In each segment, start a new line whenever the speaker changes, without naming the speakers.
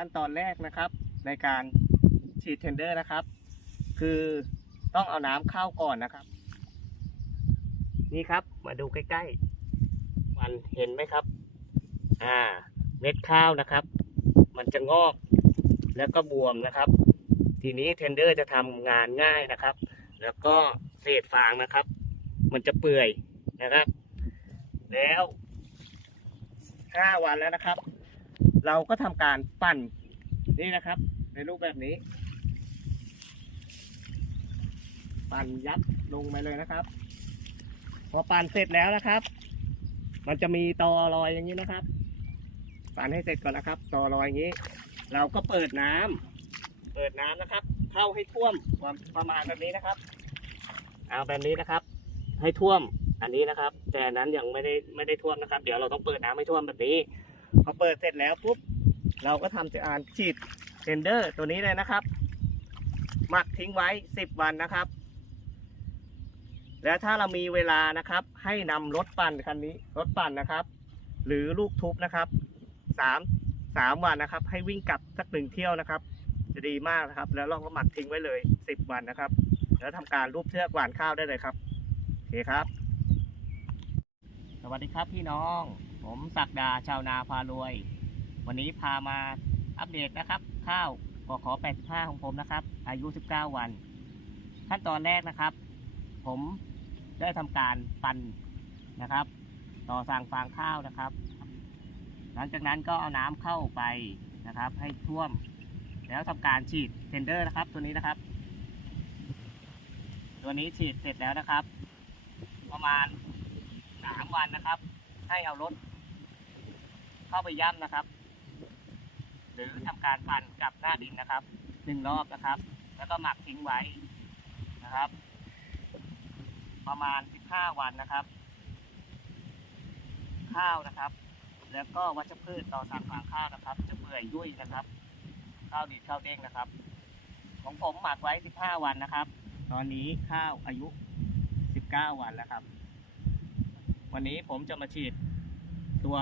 ขั้นตอนแรกนะครับ ในการฉีดเทนเดอร์นะครับ คือต้องเอาน้ำเข้าก่อนนะครับ นี่ครับมาดูใกล้ๆมันเห็นไหมครับ อ่าเม็ดข้าวนะครับ มันจะงอกแล้วก็บวมนะครับ ทีนี้เทนเดอร์จะทำงานง่ายนะครับ แล้วก็เศษฟางนะครับ มันจะเปื่อยนะครับ แล้วห้าวันแล้วนะครับ เราก็ทำการปั่นนี่นะครับ ในรูปแบบนี้ ปั่นยับลงไปเลยนะครับ พอปั่นเสร็จแล้วนะครับ มันจะมีตอรอยอย่างนี้นะครับ ปั่นให้เสร็จก่อนนะครับตอรอยอย่างนี้ เราก็เปิดน้ำเปิดน้ำนะครับ เข้าให้ท่วมประมาณแบบนี้นะครับเอาแบบนี้นะครับ ให้ท่วมอันนี้นะครับ แต่นนั้นยังไม่ได้ไม่ได้ท่วมนะครับ เดี๋ยวเราต้องเปิดน้ำให้ท่วมแบบนี้ พอเปิดเสร็จแล้วปุ๊บเราก็ทำจะอ่านฉีดเทนเดอร์ตัวนี้เลยนะครับ หมักทิ้งไว้สิบวันนะครับ แล้วถ้าเรามีเวลานะครับ ให้นำรถปั่นคันนี้รถปั่นนะครับ หรือลูกทุบนะครับสามสามวันนะครับ ให้วิ่งกลับสักหนึ่งเที่ยวนะครับ จะดีมากนะครับ แล้วเราก็หมักทิ้งไว้เลยสิบวันนะครับ แล้วทำการรูปเชือกหว่านข้าวได้เลยครับโอเคครับ สวัสดีครับพี่น้อง ผมศักดาชาวนาพารวย วันนี้พามาอัปเดตนะครับ ข้าวกขอ85 ของผมนะครับ อายุ 19 วัน ขั้นตอนแรกนะครับ ผมได้ทำการปั่นนะครับ ต่อสั่งฟางข้าวนะครับ หลังจากนั้นก็เอาน้ำเข้าไปนะครับ ให้ท่วม แล้วทำการฉีดเทนเดอร์นะครับ ตัวนี้นะครับ ตัวนี้ฉีดเสร็จแล้วนะครับ ประมาณสามวันนะครับ ให้เอารถ เข้าไปย่ำนะครับ หรือทำการปั่นกับหน้าดินนะครับหนึ่งรอบนะครับ แล้วก็หมักทิ้งไว้นะครับ ประมาณสิบห้าวันนะครับ ข้าวนะครับ แล้วก็วัชพืชต่อสั่งฟางข้าวนะครับ จะเปื่อยยุ่ยนะครับ ข้าวดีข้าวเด้งนะครับ ของผมหมักไว้สิบห้าวันนะครับ ตอนนี้ข้าวอายุสิบเก้าวันแล้วครับ วันนี้ผมจะมาฉีดตัว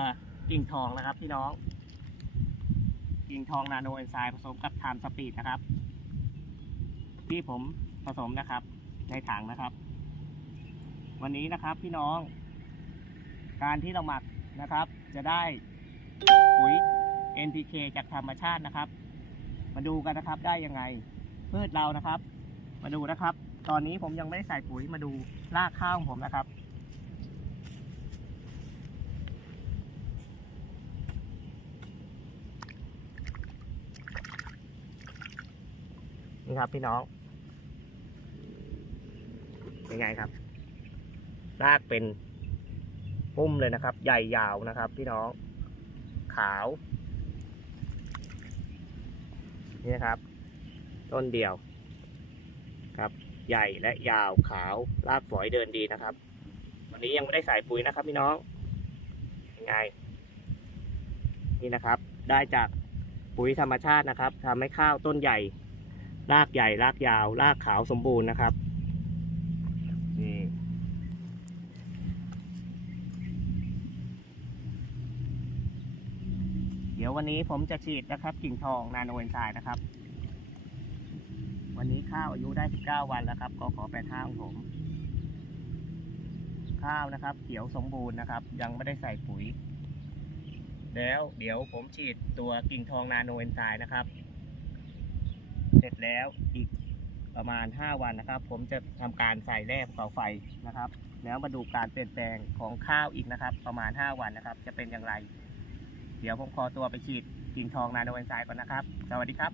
กิ่งทองนะครับพี่น้อง กิ่งทองนาโนเอนไซม์ผสมกับไทม์สปีดนะครับ ที่ผมผสมนะครับ ในถังนะครับ วันนี้นะครับพี่น้อง การที่เราหมักนะครับ จะได้ปุ๋ย NPK จากธรรมชาตินะครับ มาดูกันนะครับได้ยังไงพืชเรานะครับ มาดูนะครับ ตอนนี้ผมยังไม่ได้ใส่ปุ๋ยมาดูรากข้าวของผมนะครับ นี่ครับ พี่น้องเป็นไงครับ รากเป็นปุ้มเลยนะครับ ใหญ่ยาวนะครับ พี่น้อง ขาว นี่นะครับ ต้นเดียว ครับ ใหญ่และยาวขาว รากฝอยเดินดีนะครับ วันนี้ยังไม่ได้ใส่ปุ๋ยนะครับ พี่น้องยังไง นี่นะครับ ได้จากปุ๋ยธรรมชาตินะครับทำให้ข้าวต้นใหญ่ รากใหญ่รากยาวรากขาวสมบูรณ์นะครับนี่เดี๋ยววันนี้ผมจะฉีดนะครับ กิ่งทองนาโนเอนไซม์นะครับ วันนี้ข้าวอายุได้ 19 วันแล้วครับ ก็ขอแปดห้าของผม ข้าวนะครับ เขียวสมบูรณ์นะครับ ยังไม่ได้ใส่ปุ๋ย แล้วเดี๋ยวผมฉีดตัวกิ่งทองนาโนเอนไซม์นะครับ เสร็จแล้วอีกประมาณ 5 วันนะครับ ผมจะทำการใส่แร่ภูเขาไฟนะครับ แล้วมาดูการเปลี่ยนแปลงของข้าวอีกนะครับ ประมาณ 5 วันนะครับ จะเป็นอย่างไร เดี๋ยวผมขอตัวไปฉีดกิ่งทองนาโนเอนไซม์ก่อนนะครับ สวัสดีครับ